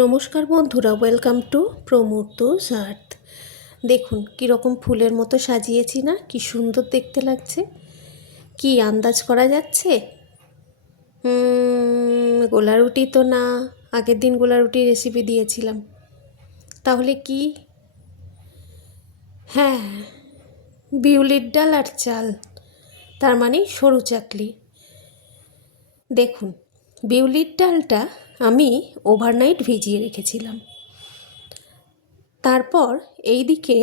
নমস্কার বন্ধুরা, welcome to প্রমূর্তস আর্থ। দেখুন কীরকম ফুলের মতো সাজিয়েছি না, কি সুন্দর দেখতে লাগছে। কি আন্দাজ করা যাচ্ছে? গোলা রুটি তো না, আগের দিন গোলা রুটির রেসিপি দিয়েছিলাম। তাহলে কি? হ্যাঁ, বিউলির ডাল আর চাল, তার মানে সরু চাকলি। দেখুন, বিউলির ডালটা আমি ওভারনাইট ভিজিয়ে রেখেছিলাম। তারপর এই দিকে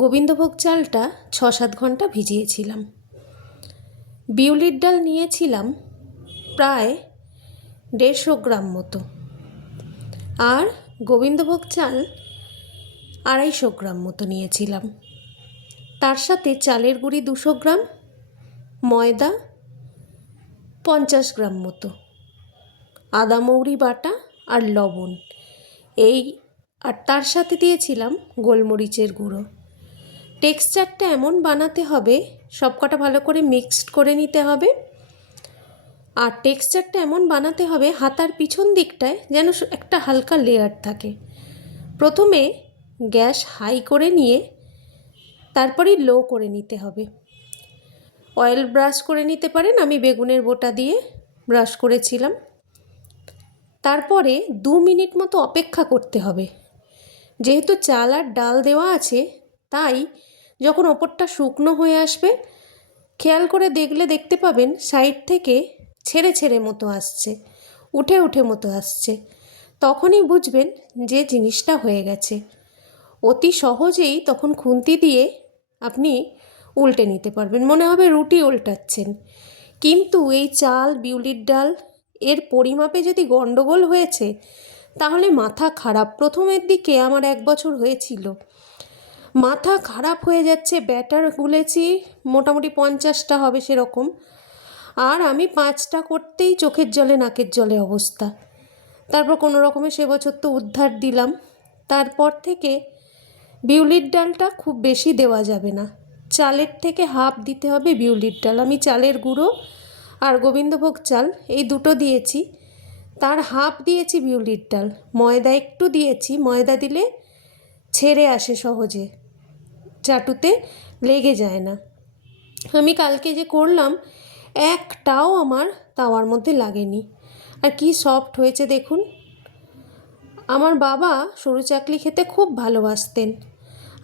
গোবিন্দভোগ চালটা 6-7 ঘন্টা ভিজিয়েছিলাম। বিউলির ডাল নিয়েছিলাম প্রায় 150 গ্রাম মতো, আর গোবিন্দভোগ চাল 250 গ্রাম মতো নিয়েছিলাম। তার সাথে চালের গুঁড়ি 200 গ্রাম, ময়দা 50 গ্রাম মতো, আদা মৌরি বাটা আর লবণ আর তার সাথে দিয়েছিলাম গোলমরিচের গুঁড়ো। টেক্সচারটা এমন বানাতে হবে, সবকটা ভালো করে মিক্সড করে নিতে হবে। আর টেক্সচারটা এমন বানাতে হবে হাতার পিছন দিকটায় যেন একটা হালকা লেয়ার থাকে। প্রথমে গ্যাস হাই করে নিয়ে তারপরেই লো করে নিতে হবে। অয়েল ব্রাশ করে নিতে পারেন, আমি বেগুনের বোটা দিয়ে ব্রাশ করেছিলাম। তারপরে 2 মিনিট মতো অপেক্ষা করতে হবে। যেহেতু চাল আর ডাল দেওয়া আছে, তাই যখন ওপরটা শুকনো হয়ে আসবে, খেয়াল করে দেখতে পাবেন সাইড থেকে ছেড়ে ছেড়ে মতো আসছে, উঠে উঠে মতো আসছে। তখনই বুঝবেন যে জিনিসটা হয়ে গেছে। অতি সহজেই তখন খুন্তি দিয়ে আপনি উল্টে নিতে পারবেন, মনে হবে রুটি উল্টাচ্ছেন। কিন্তু এই চাল, বিউলির ডাল এর পরিমাপে যদি গন্ডগোল হয়েছে তাহলে মাথা খারাপ। প্রথমের দিকে আমার 1 বছর হয়েছিল, মাথা খারাপ হয়ে যাচ্ছে। ব্যাটার গুলেছি মোটামুটি 50টা হবে সেরকম, আর আমি 5টা করতেই চোখের জলে নাকের জলে অবস্থা। তারপর কোনো রকমে সে বছর তো উদ্ধার দিলাম। তারপর থেকে বিউলির ডালটা খুব বেশি দেওয়া যাবে না, চালের থেকে হাফ দিতে হবে বিউলির ডাল। আমি চালের গুঁড়ো আর গোবিন্দভোগ চাল এই দুটো দিয়েছি, তার হাফ দিয়েছি বিউলির ডাল। ময়দা একটু দিয়েছি, ময়দা দিলে ছেড়ে আসে সহজে, চাটুতে লেগে যায় না। আমি কালকে যে করলাম, একটাও আমার তাওয়ার মধ্যে লাগেনি। আর কি সফট হয়েছে দেখুন। আমার বাবা সরু চাকলি খেতে খুব ভালোবাসতেন।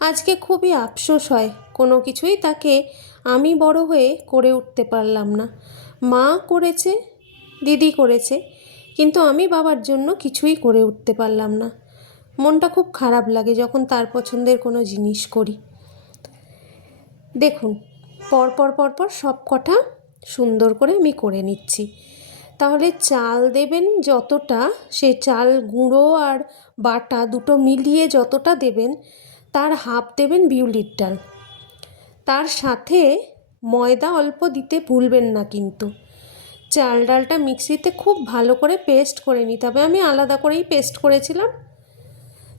আজকে খুবই আফসোস হয়, কোনো কিছুই তাকে আমি বড় হয়ে করে উঠতে পারলাম না। মা করেছে, দিদি করেছে, কিন্তু আমি বাবার জন্য কিছুই করে উঠতে পারলাম না। মনটা খুব খারাপ লাগে যখন তার পছন্দের কোনো জিনিস করি। দেখুন, পরপর সব কটা সুন্দর করে আমি করে নিচ্ছি। তাহলে চাল দেবেন যতটা, সে চাল গুঁড়ো আর বাটা দুটো মিলিয়ে যতটা দেবেন, তার হাফ দেবেন বিউলির ডাল। তার সাথে ময়দা অল্প দিতে ভুলবেন না কিন্তু। চাল ডালটা মিক্সিতে খুব ভালো করে পেস্ট করে নিতে হবে। আমি আলাদা করেই পেস্ট করেছিলাম,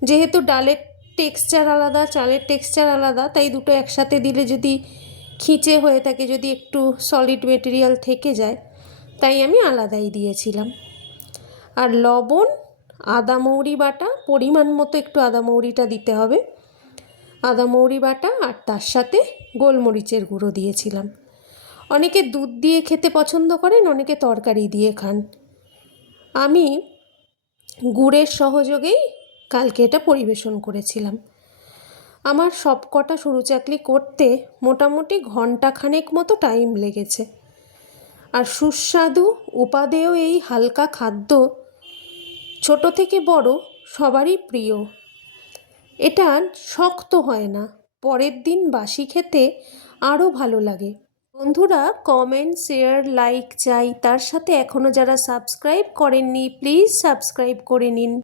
যেহেতু ডালের টেক্সচার আলাদা, চালের টেক্সচার আলাদা, তাই দুটো একসাথে দিলে যদি খিঁচে হয়ে থাকে, যদি একটু সলিড মেটেরিয়াল থেকে যায়, তাই আমি আলাদাই দিয়েছিলাম। আর লবণ, আদা মৌরি বাটা, পরিমাণ মতো একটু আদা মৌরিটা দিতে হবে, আদা মৌরি বাটা, আর তার সাথে গোলমরিচের গুঁড়ো দিয়েছিলাম। অনেকে দুধ দিয়ে খেতে পছন্দ করেন, অনেকে তরকারি দিয়ে খান। আমি গুড়ের সহযোগেই কালকে এটা পরিবেশন করেছিলাম। আমার সব কটা সরু চাকলি করতে মোটামুটি ঘন্টাখানেক মতো টাইম লেগেছে। আর সুস্বাদু উপাদেয় এই হালকা খাদ্য ছোট থেকে বড় সবারই প্রিয়। এটা শক্ত হয় না, পরের দিন বাসি খেতে আরও ভালো লাগে। বন্ধুরা, কমেন্ট, শেয়ার, লাইক চাই। তার সাথে এখনও যারা সাবস্ক্রাইব করেননি, প্লিজ সাবস্ক্রাইব করে নিন।